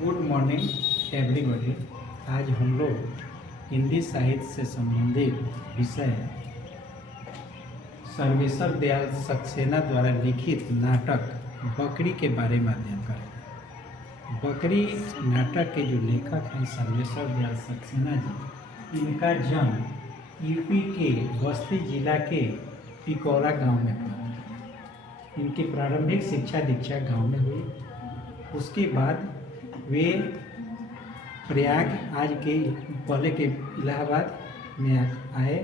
Good morning everybody. आज हम लोग हिंदी साहित्य से संबंधित विषय सर्वेश्वर दयाल सक्सेना द्वारा लिखित नाटक बकरी के बारे में अध्ययन करें। बकरी नाटक के जो लेखक हैं सर्वेश्वर दयाल सक्सेना जी, इनका जन्म यूपी के बस्ती जिला के पिकौरा गांव में हुआ। इनकी प्रारंभिक शिक्षा दीक्षा गांव में हुई। उसके बाद वे प्रयाग आज के पहले के इलाहाबाद में आए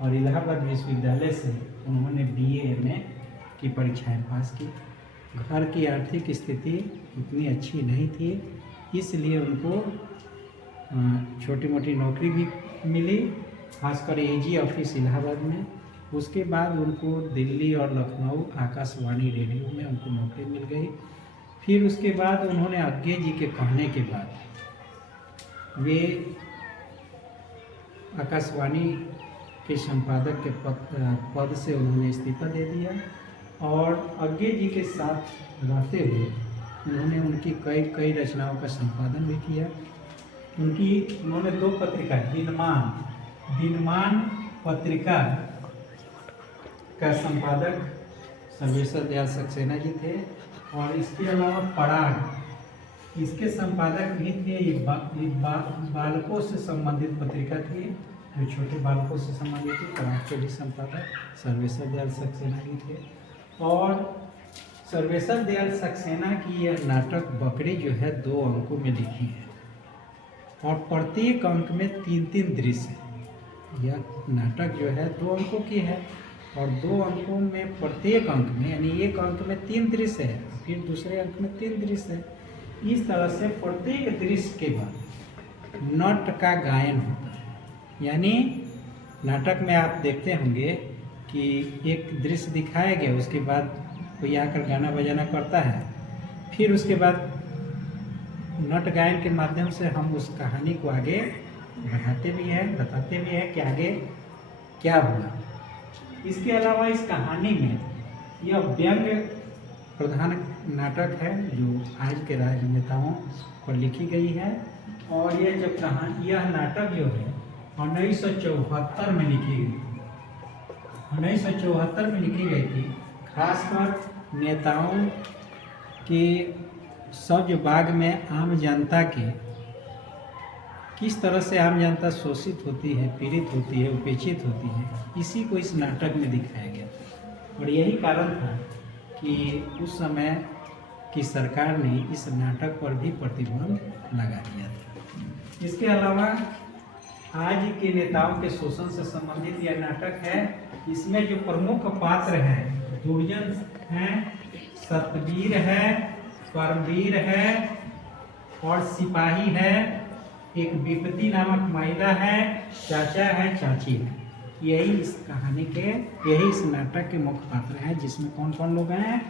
और इलाहाबाद विश्वविद्यालय से उन्होंने BA MA की परीक्षाएं पास की। घर की आर्थिक स्थिति उतनी अच्छी नहीं थी, इसलिए उनको छोटी मोटी नौकरी भी मिली, खासकर AG ऑफिस इलाहाबाद में। उसके बाद उनको दिल्ली और लखनऊ आकाशवाणी रेडियो में उनको नौकरी मिल गई। फिर उसके बाद उन्होंने आज्ञे जी के कहने के बाद वे आकाशवाणी के संपादक के पद से उन्होंने इस्तीफा दे दिया और आज्ञे जी के साथ रहते हुए उन्होंने उनकी कई रचनाओं का संपादन भी किया। उन्होंने 2 पत्रिका दिनमान पत्रिका का संपादक सर्वेश्वर दयाल सक्सेना जी थे और इसके अलावा पराग इसके संपादक भी थे। ये बालकों से संबंधित पत्रिका थी, जो छोटे बालकों से संबंधित थी। पराग के भी संपादक सर्वेश्वर दयाल सक्सेना जी थे। और सर्वेश्वर दयाल सक्सेना की यह नाटक बकरी जो है 2 अंकों में लिखी है और प्रत्येक अंक में 3-3 दृश्य है। यह नाटक जो है 2 अंकों की है और 2 अंकों में प्रत्येक अंक में यानी एक अंक में 3 दृश्य है, फिर दूसरे अंक में 3 दृश्य है। इस तरह से प्रत्येक दृश्य के बाद नट का गायन होता है। यानी नाटक में आप देखते होंगे कि एक दृश्य दिखाया गया, उसके बाद कोई आकर गाना बजाना करता है, फिर उसके बाद नट गायन के माध्यम से हम उस कहानी को आगे बढ़ाते भी हैं, बताते भी हैं कि आगे क्या हुआ। इसके अलावा इस कहानी में यह व्यंग्य प्रधान नाटक है जो आज के राजनेताओं पर लिखी गई है। और यह नाटक जो है 1974 में लिखी गई थी। 1974 में लिखी गई थी, खासकर नेताओं के सब्ज बाग में आम जनता के किस तरह से आम जनता शोषित होती है, पीड़ित होती है, उपेक्षित होती है, इसी को इस नाटक में दिखाया गया था। और यही कारण था कि उस समय की सरकार ने इस नाटक पर भी प्रतिबंध लगा दिया था। इसके अलावा आज के नेताओं के शोषण से संबंधित यह नाटक है। इसमें जो प्रमुख पात्र हैं, दुर्जन हैं, सतवीर है, परमवीर है और सिपाही है, एक विपत्ति नामक महिला है, चाचा है, चाची है। यही इस नाटक के मुख्य पात्र हैं, जिसमें कौन कौन लोग हैं?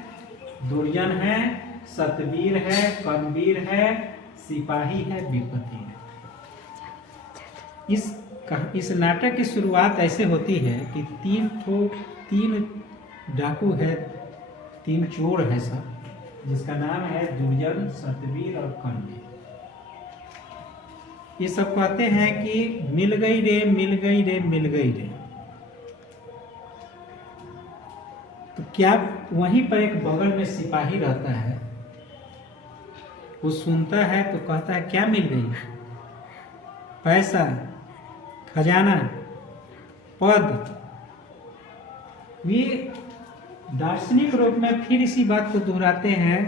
दुर्जन है, सतवीर है, परमवीर है, सिपाही है, विपत्ति है। इस नाटक की शुरुआत ऐसे होती है कि 3 डाकू है, 3 चोर है सब, जिसका नाम है दुर्जन, सतवीर और कर्मवीर। ये सब कहते हैं कि मिल गई रे, मिल गई रे, मिल गई रे। तो क्या वहीं पर एक बगल में सिपाही रहता है, वो सुनता है तो कहता है क्या मिल गई? पैसा, खजाना, पद। वे दार्शनिक रूप में फिर इसी बात को दोहराते हैं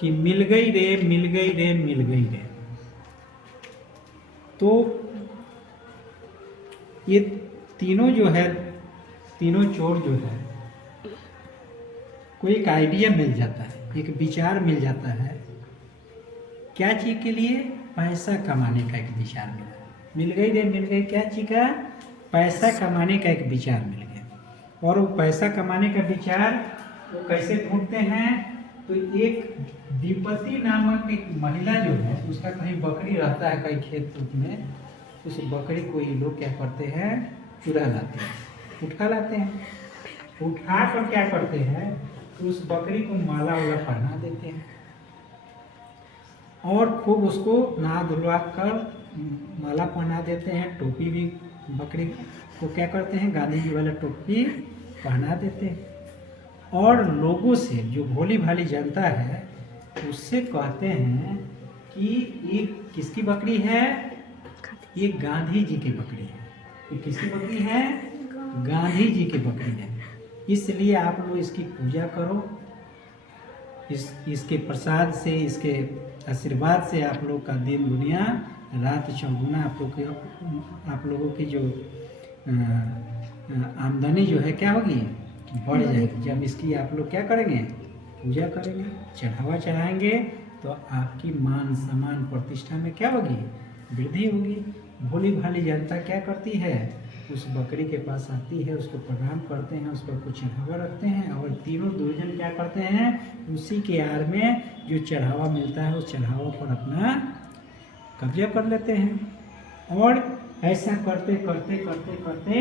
कि मिल गई रे, मिल गई रे, मिल गई रे। तो ये तीनों चोर जो है, कोई एक आइडिया मिल जाता है, एक विचार मिल जाता है। क्या चीज के लिए? पैसा कमाने का एक विचार मिला। मिल गई रे, मिल गई, क्या चीज का? पैसा कमाने का एक विचार मिल गया। और वो पैसा कमाने का विचार वो कैसे ढूंढते हैं? तो एक विपत्ति नामक एक महिला जो है, उसका कहीं बकरी रहता है, कहीं खेत में, उस बकरी को ये लोग क्या करते हैं? चुरा लाते हैं, उठा लाते हैं। उठा कर क्या करते हैं? तो उस बकरी को माला वाला पहना देते हैं। और खूब उसको नहा धुलवा कर माला पहना देते हैं। टोपी भी बकरी को क्या करते हैं, गांधी जी वाला टोपी पहना देते हैं। और लोगों से, जो भोली भाली जनता है, उससे कहते हैं कि ये किसकी बकरी है, ये गांधी जी की बकरी है। ये किसकी बकरी है, गांधी जी की बकरी है। इसलिए आप लोग इसकी पूजा करो, इसके प्रसाद से, इसके आशीर्वाद से आप लोग का दिन दुनिया रात चौगुना आप लोगों की जो आमदनी जो है क्या होगी, बढ़ जाएगी। जब इसकी आप लोग क्या करेंगे, पूजा करेंगे, चढ़ावा चढ़ाएंगे, तो आपकी मान सम्मान प्रतिष्ठा में क्या होगी, वृद्धि होगी। भोली भाली जनता क्या करती है, उस बकरी के पास आती है, उसको प्रणाम करते हैं, उस पर कुछ चढ़ावा रखते हैं, और तीनों दुर्जन क्या करते हैं, उसी के आड़ में जो चढ़ावा मिलता है उस चढ़ावा पर अपना कब्जा कर लेते हैं। और ऐसा करते करते करते करते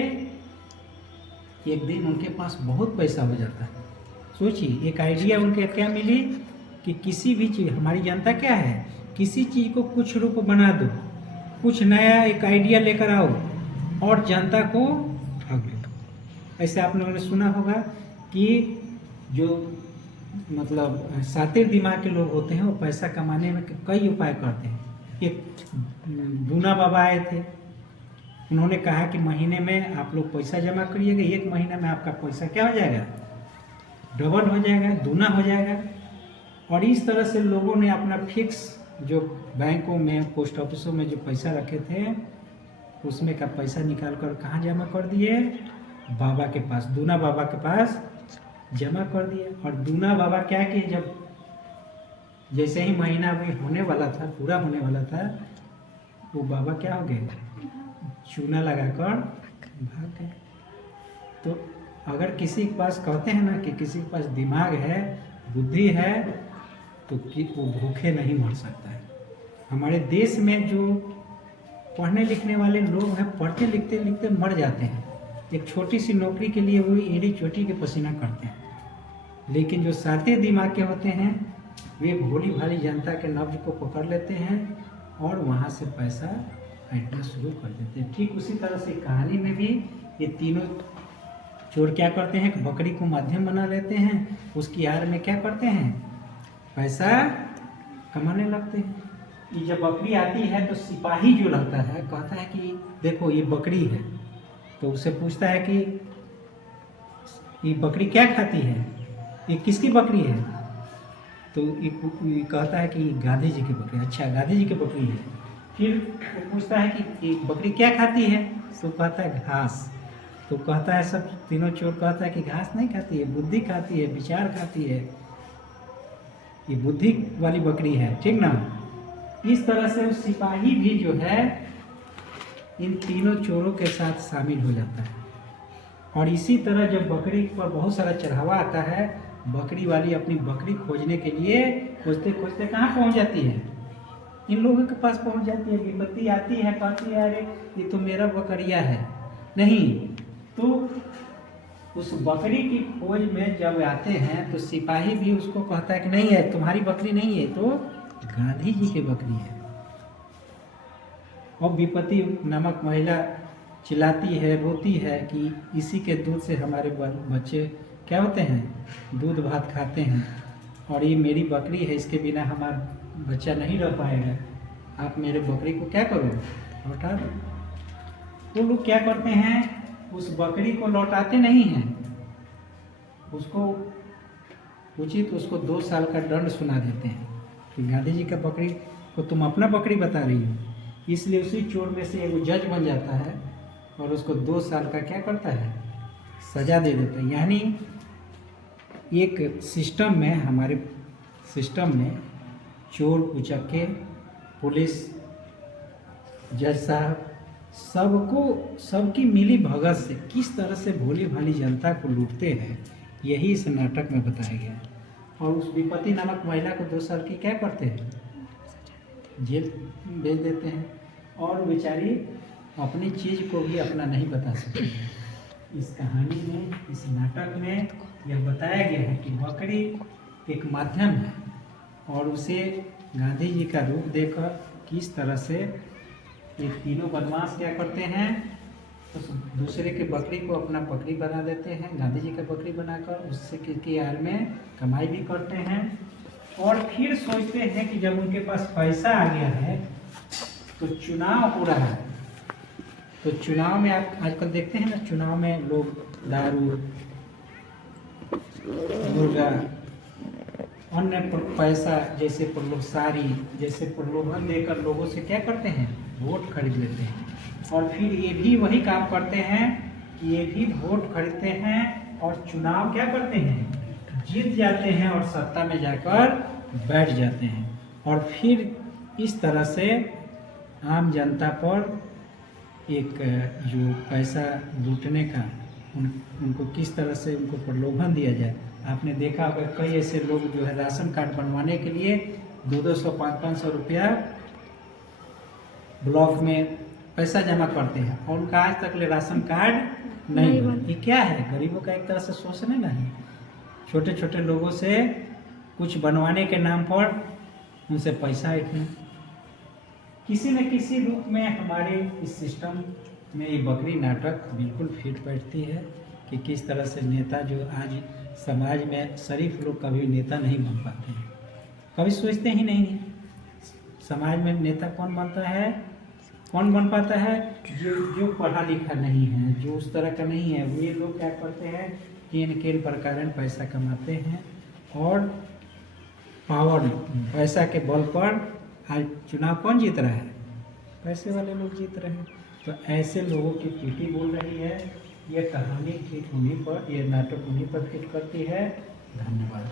एक दिन उनके पास बहुत पैसा हो जाता है। सोचिए, एक आइडिया उनके क्या मिली कि किसी भी चीज़, हमारी जनता क्या है, किसी चीज़ को कुछ रूप बना दो, कुछ नया एक आइडिया लेकर आओ और जनता को ठग लो। ऐसे आप लोगों ने सुना होगा कि जो मतलब सातिर दिमाग के लोग होते हैं वो पैसा कमाने में कई उपाय करते हैं। एक दूना बाबा आए थे, उन्होंने कहा कि महीने में आप लोग पैसा जमा करिएगा, 1 महीने में आपका पैसा क्या हो जाएगा, डबल हो जाएगा, दूना हो जाएगा। और इस तरह से लोगों ने अपना फिक्स जो बैंकों में, पोस्ट ऑफिसों में जो पैसा रखे थे, उसमें का पैसा निकाल कर कहाँ जमा कर दिए, बाबा के पास, दूना बाबा के पास जमा कर दिए। और दूना बाबा क्या किए, जब जैसे ही महीना अभी होने वाला था, पूरा होने वाला था, वो बाबा क्या हो गए, चूना लगाकर भाग गए। तो अगर किसी के पास, कहते हैं ना कि किसी के पास दिमाग है, बुद्धि है, तो वो भूखे नहीं मर सकता है। हमारे देश में जो पढ़ने लिखने वाले लोग हैं, पढ़ते लिखते लिखते मर जाते हैं। एक छोटी सी नौकरी के लिए वो एड़ी चोटी के पसीना करते हैं। लेकिन जो साते दिमाग के होते हैं, वे भोली भाली जनता के नब्ज को पकड़ लेते हैं और वहाँ से पैसा ऐंठना शुरू कर देते हैं। ठीक उसी तरह से कहानी में भी ये तीनों चोर क्या करते हैं, बकरी को माध्यम बना लेते हैं, उसकी आड़ में क्या करते हैं, पैसा कमाने लगते हैं। ये जब बकरी आती है तो सिपाही जो रहता है कहता है कि देखो ये बकरी है, तो उसे पूछता है कि ये बकरी क्या खाती है, ये किसकी बकरी है, तो ये कहता है कि गांधी जी की बकरी। अच्छा, गांधी जी की बकरी है। फिर वो पूछता है कि ये बकरी क्या खाती है, तो कहता है घास। तो कहता है, सब तीनों चोर कहता है कि घास नहीं खाती है, बुद्धि खाती है, विचार खाती है, ये बुद्धि वाली बकरी है, ठीक ना। इस तरह से वो सिपाही भी जो है इन तीनों चोरों के साथ शामिल हो जाता है। और इसी तरह जब बकरी पर बहुत सारा चढ़ावा आता है, बकरी वाली अपनी बकरी खोजने के लिए खोजते खोजते कहाँ पहुँच जाती है, इन लोगों के पास पहुँच जाती है। विपत्ति आती है, कहती है अरे ये तो मेरा बकरिया है। नहीं, तो उस बकरी की खोज में जब आते हैं तो सिपाही भी उसको कहता है कि नहीं है, तुम्हारी बकरी नहीं है, तो गांधी जी की बकरी है। और विपत्ति नामक महिला चिल्लाती है, रोती है कि इसी के दूध से हमारे बच्चे क्या होते हैं, दूध भात खाते हैं, और ये मेरी बकरी है, इसके बिना हमारा बच्चा नहीं रह पाएगा। आप मेरे बकरी को क्या करो, लौटा दो। तो लोग क्या करते हैं, उस बकरी को लौटाते नहीं हैं, उसको उचित उसको 2 साल का दंड सुना देते हैं कि गांधी जी का बकरी को तुम अपना बकरी बता रही हो। इसलिए उसी चोर में से एक जज बन जाता है और उसको 2 साल का क्या करता है, सजा दे देता है। यानी एक सिस्टम में, हमारे सिस्टम में चोर उचक्के, पुलिस, जज साहब, सबकी मिली भगत से किस तरह से भोली भाली जनता को लूटते हैं, यही इस नाटक में बताया गया है। और उस विपत्ति नामक महिला को 2 साल की क्या करते हैं, जेल भेज देते हैं, और बेचारी अपनी चीज़ को भी अपना नहीं बता सकती है। इस कहानी में, इस नाटक में यह बताया गया है कि बकरी एक माध्यम है और उसे गांधी जी का रूप देकर किस तरह से ये तीनों बदमाश क्या करते हैं, तो दूसरे के बकरी को अपना बकरी बना देते हैं, गांधी जी का बकरी बनाकर उससे की आड़ में कमाई भी करते हैं। और फिर सोचते हैं कि जब उनके पास पैसा आ गया है तो चुनाव हो रहा है, तो चुनाव में आप आजकल देखते हैं ना, चुनाव में लोग दारू, मुर्गा, अन्य पैसा जैसे सारी जैसे प्रलोभन देकर लोगों से क्या करते हैं, वोट खरीद लेते हैं। और फिर ये भी वही काम करते हैं कि ये भी वोट खरीदते हैं और चुनाव क्या करते हैं, जीत जाते हैं और सत्ता में जाकर बैठ जाते हैं। और फिर इस तरह से आम जनता पर एक जो पैसा लूटने का उनको किस तरह से उनको प्रलोभन दिया जाए। आपने देखा होगा कई ऐसे लोग जो है राशन कार्ड बनवाने के लिए 200 500 रुपया ब्लॉक में पैसा जमा करते हैं और उनका आज तक ले राशन कार्ड नहीं बना। ये क्या है, गरीबों का एक तरह से शोषण नहीं, छोटे छोटे लोगों से कुछ बनवाने के नाम पर उनसे पैसा इतना। किसी न किसी रूप में हमारे इस सिस्टम में ये बकरी नाटक बिल्कुल फिट बैठती है कि किस तरह से नेता जो आज समाज में शरीफ लोग कभी नेता नहीं बन पाते हैं, कभी सोचते ही नहीं है। समाज में नेता कौन बनता है, कौन बन पाता है, जो पढ़ा लिखा नहीं है, जो उस तरह का नहीं है। वे लोग क्या करते हैं, किन प्रकार पैसा कमाते हैं और पावर पैसा के बल पर आज चुनाव कौन जीत रहा है, पैसे वाले लोग जीत रहे हैं। तो ऐसे लोगों की पीटी बोल रही है। यह कहानी फिट होने पर, यह नाटक होने पर फिट करती है। धन्यवाद।